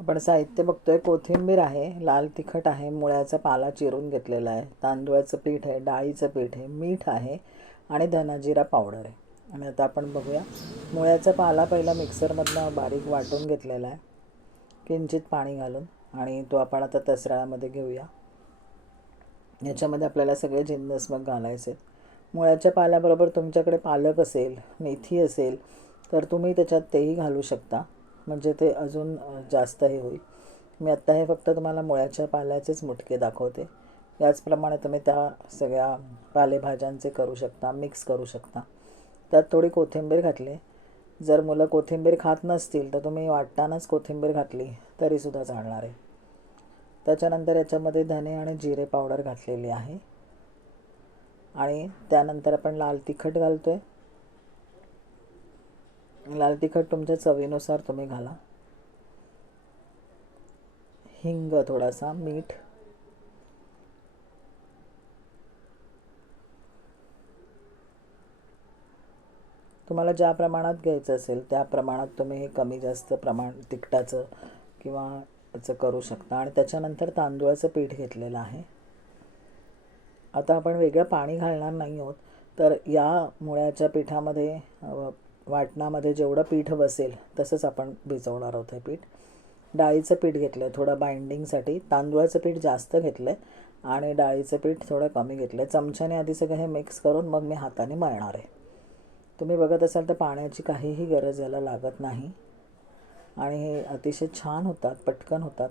आपण साहित्य बघतोय. कोथिंबीर आहे लाल तिखट आहे मुळ्याचा पाला चिरून घेतलेला आहे तांदूळाचं पीठ आहे डाळीचं पीठ आहे मीठ आहे आणि धनाजिरा पावडर आहे. आणि आता आपण बघूया. मुळ्याचा पाला पहिला मिक्सरमधनं बारीक वाटून घेतलेला आहे. किंचित पाणी घालून आणि तो आपण आता तसराळामध्ये घेऊया. याच्यामध्ये आपल्याला सगळे जिन्नस मग घालायचे मुळ्याच्या पाल्याबरोबर तुमच्याकडे पालक असेल मेथी असेल तर तुम्ही त्याच्यात तेही घालू शकता. म्हणजे ते अजून जास्त हे होईल. मी आत्ता हे फक्त तुम्हाला मुळ्याच्या पाल्याचेच मुटके दाखवते. याचप्रमाणे तुम्ही त्या सगळ्या पालेभाज्यांचे करू शकता मिक्स करू शकता. त्यात थोडी कोथिंबीर घातली. जर मुलं कोथिंबीर खात नसतील तर तुम्ही वाटतानाच कोथिंबीर घातली तरीसुद्धा चालणार आहे. त्याच्यानंतर याच्यामध्ये धने आणि जिरे पावडर घातलेली आहे. आणि त्यानंतर आपण लाल तिखट घालतो आहे लाल तिखट तुमच्या चवीनुसार तुम्ही घाला. हिंग थोडासा मीठ. तुम्हाला ज्या प्रमाणात घ्यायचं असेल त्या प्रमाणात तुम्ही हे कमी जास्त प्रमाण तिखटाचं किंवा याचं करू शकता. आणि त्याच्यानंतर तांदूळाचं पीठ घेतलेलं आहे. आता आपण वेगळं पाणी घालणार नाही आहोत तर या मुळ्याच्या पिठामध्ये वाटणामध्ये जेवढं पीठ बसेल तसंच आपण भिजवणार आहोत हे पीठ. डाळीचं पीठ घेतलं आहे थोडं बाइंडिंगसाठी. तांदूळाचं पीठ जास्त घेतलं आहे आणि डाळीचं पीठ थोडं कमी घेतलं आहे चमच्याने आधी सगळं हे मिक्स करून मग मी हाताने मळणार आहे. तुम्ही बघत असाल तर पाण्याची काहीही गरज याला लागत नाही. आणि हे अतिशय छान होतात पटकन होतात.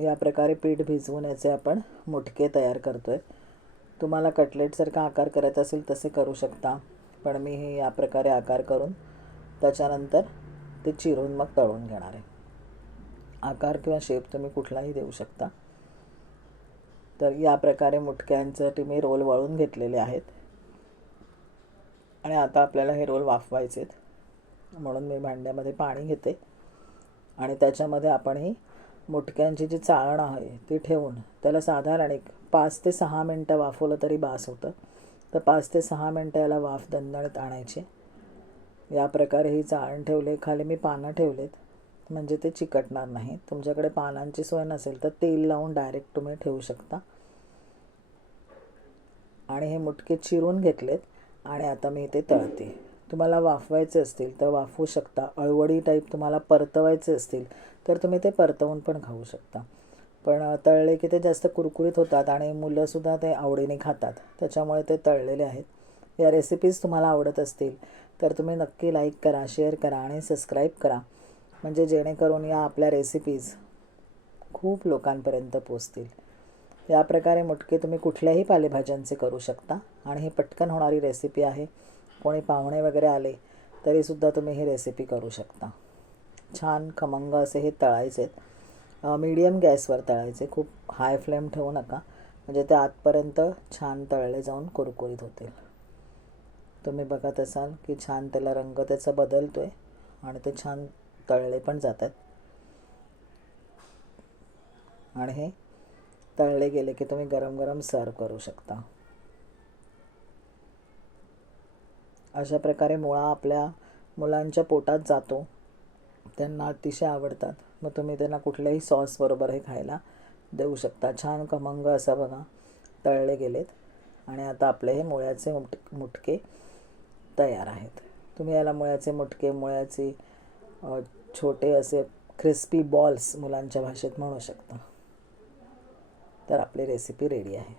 या प्रकारे पीठ भिजवून याचे आपण मुटके तयार करतो आहे तुम्हाला कटलेटसारखा आकार करायचा असेल तसे करू शकता. पण मी हे या प्रकारे आकार करून त्याच्यानंतर ते चिरून मग तळून घेणार आहे. आकार किंवा शेप तुम्ही कुठलाही देऊ शकता. तर या प्रकारे मुटक्यांसाठी मी रोल वळून घेतलेले आहेत. आणि आता आपल्याला हे रोल वाफवायचे आहेत. म्हणून मी भांड्यामध्ये पाणी घेते. आणि त्याच्यामध्ये आपण ही मुटक्यांची जी चाळण आहे ती ठेवून त्याला साधारण एक पाच ते सहा मिनटं वाफवलं तरी बास होतं. तर पाच ते सहा मिनटं याला वाफ दणदणीत आणायची. या प्रकारे ही चाळण ठेवले खाली मी पानं ठेवलेत. म्हणजे ते चिकटणार नाही. तुमच्याकडे पानांची सोय नसेल तर तेल लावून डायरेक्ट तुम्ही ठेवू शकता. आणि हे मुटके चिरून घेतलेत आणि आता मी ते तळते. तुम्हाला वाफवायचे असतील तर वाफवू शकता. अळवडी टाईप तुम्हाला परतवायचे असतील तर तुम्ही ते परतवून पण खाऊ शकता. पण तळले की ते जास्त कुरकुरीत होतात आणि मुलंसुद्धा ते आवडीने खातात. त्याच्यामुळे ते तळलेले आहेत. या रेसिपीज तुम्हाला आवडत असतील तर तुम्ही नक्की लाईक करा शेअर करा आणि सबस्क्राईब करा. म्हणजे जेणेकरून या आपल्या रेसिपीज खूप लोकांपर्यंत पोचतील या प्रकारे मुटके तुम्ही कुठल्याही पालेभाज्यांचे करू शकता आणि ही पटकन होणारी रेसिपी आहे. कोणी पाहुणे वगैरे आले तरीसुद्धा तुम्ही ही रेसिपी करू शकता. छान खमंग असे हे तळायचे आहेत. मीडियम गॅसवर तळायचे. खूप हाय फ्लेम ठेवू नका. म्हणजे ते आतपर्यंत छान तळले जाऊन कुरकुरीत होतील. तुम्ही बघत असाल की छान त्याला रंग त्याचा बदलतो आहे आणि ते छान तळले पण जातात. आणि हे तळले गेले की तुम्ही गरम गरम सर्व करू शकता. अशा प्रकारे मुळा आपल्या मुलांच्या पोटात जातो. त्यांना अतिशय आवडतात. मग तुम्ही त्यांना कुठल्याही सॉसबरोबर हे खायला देऊ शकता. छान खमंग असा बघा तळले गेलेत. आणि आता आपले हे मुळ्याचे मुट मुटके तयार आहेत. तुम्ही याला मुळ्याचे मुटके मुळ्याचे छोटे असे क्रिस्पी बॉल्स मुलांच्या भाषेत म्हणू शकता. तर आपली रेसिपी रेडी आहे.